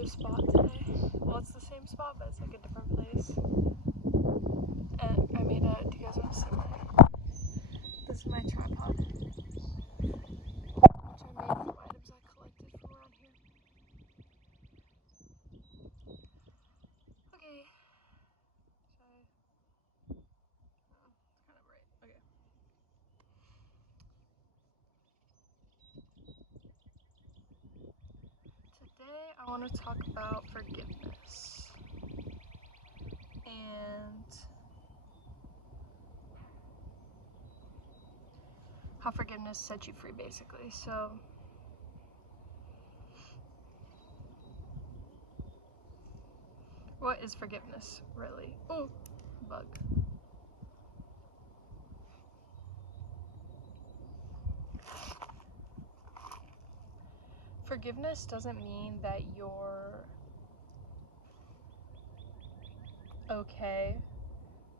new spot today. Well, it's the same spot, but it's like a different place. And I made a, do you guys want to see this is my tripod, which I made from items I collected from around here. Okay. It's kind of bright. Okay. Today I want to talk about forgiveness. And how forgiveness sets you free, basically. So, what is forgiveness, really? Oh, bug. Forgiveness doesn't mean that you're okay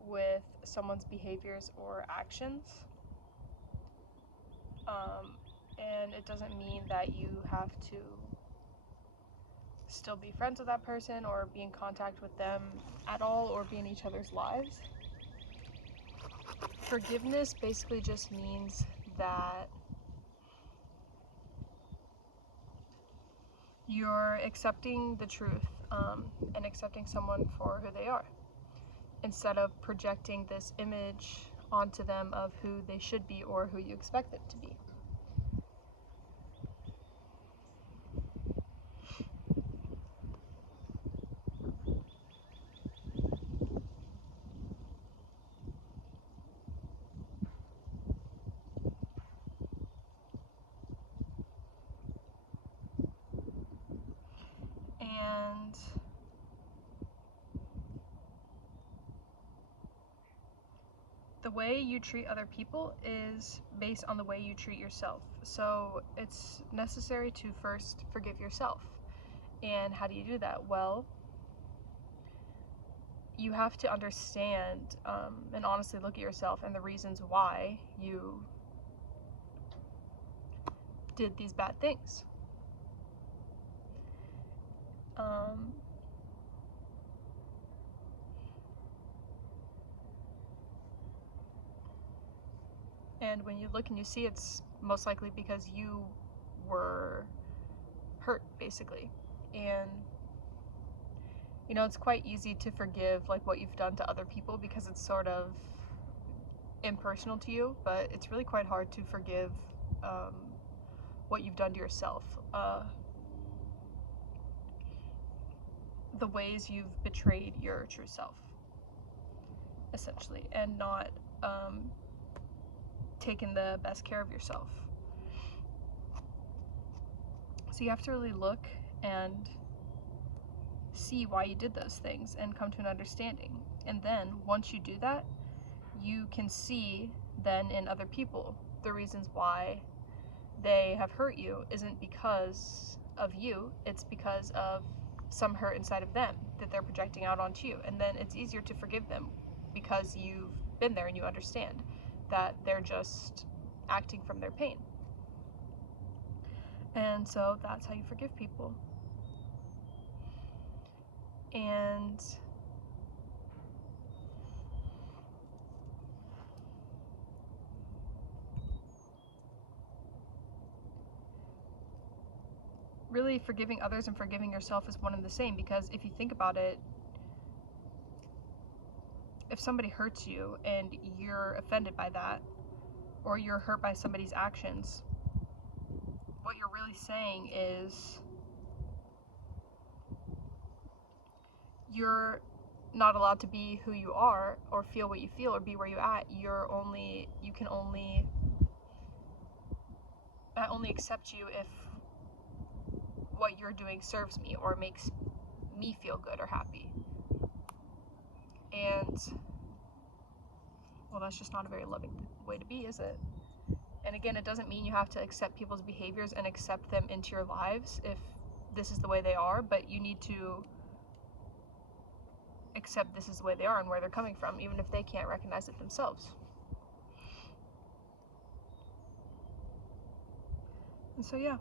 with someone's behaviors or actions. And it doesn't mean that you have to still be friends with that person or be in contact with them at all or be in each other's lives. Forgiveness basically just means that you're accepting the truth and accepting someone for who they are, instead of projecting this image onto them of who they should be or who you expect them to be. And the way you treat other people is based on the way you treat yourself. So it's necessary to first forgive yourself. And how do you do that? Well, you have to understand and honestly look at yourself and the reasons why you did these bad things. And when you look and you see, it's most likely because you were hurt, basically. And you know, it's quite easy to forgive like what you've done to other people because it's sort of impersonal to you, but it's really quite hard to forgive what you've done to yourself. The ways you've betrayed your true self, essentially, and not taken the best care of yourself. So you have to really look and see why you did those things and come to an understanding. And then once you do that, you can see then in other people the reasons why they have hurt you isn't because of you, it's because of some hurt inside of them that they're projecting out onto you. And then it's easier to forgive them because you've been there and you understand that they're just acting from their pain. And so that's how you forgive people. And really, forgiving others and forgiving yourself is one and the same, because if you think about it, if somebody hurts you and you're offended by that, or you're hurt by somebody's actions, what you're really saying is you're not allowed to be who you are or feel what you feel or be where you're at. I only accept you if what you're doing serves me or makes me feel good or happy. And well, that's just not a very loving way to be, is it? And again, it doesn't mean you have to accept people's behaviors and accept them into your lives if this is the way they are, but you need to accept this is the way they are and where they're coming from, even if they can't recognize it themselves. And so, yeah.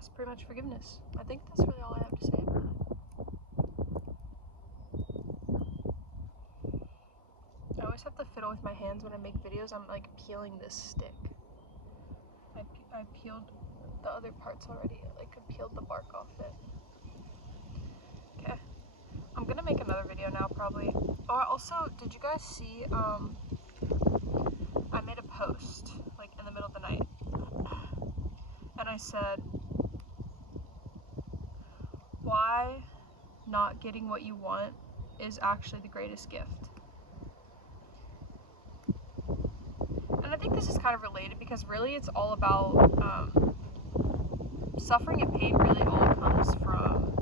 that's pretty much forgiveness. I think that's really all I have to say about it. I always have to fiddle with my hands when I make videos. I'm like peeling this stick. I peeled the other parts already. Like I peeled the bark off it. Okay. I'm gonna make another video now probably. Oh, also, did you guys see, I made a post, like, in the middle of the night. And I said, why not getting what you want is actually the greatest gift. And I think this is kind of related because really it's all about, suffering and pain really all comes from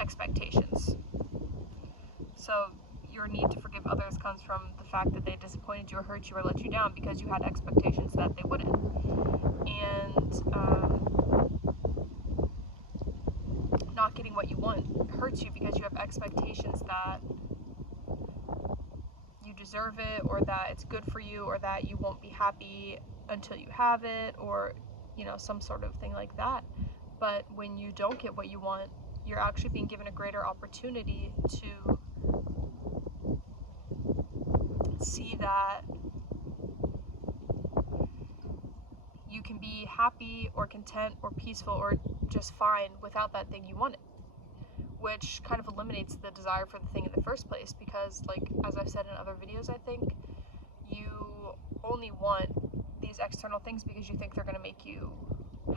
expectations. So your need to forgive others comes from the fact that they disappointed you or hurt you or let you down because you had expectations that they wouldn't. And not getting what you want hurts you because you have expectations that you deserve it, or that it's good for you, or that you won't be happy until you have it, or, you know, some sort of thing like that. But when you don't get what you want, you're actually being given a greater opportunity to see that you can be happy or content or peaceful or just fine without that thing you wanted, which kind of eliminates the desire for the thing in the first place, because, like, as I've said in other videos, I think you only want these external things because you think they're going to make you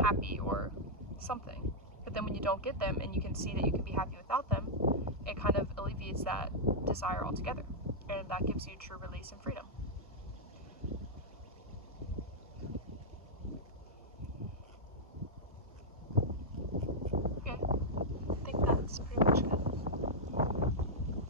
happy or something. But then when you don't get them and you can see that you can be happy without them, it kind of alleviates that desire altogether, and that gives you true release and freedom. Okay, I think that's pretty much good.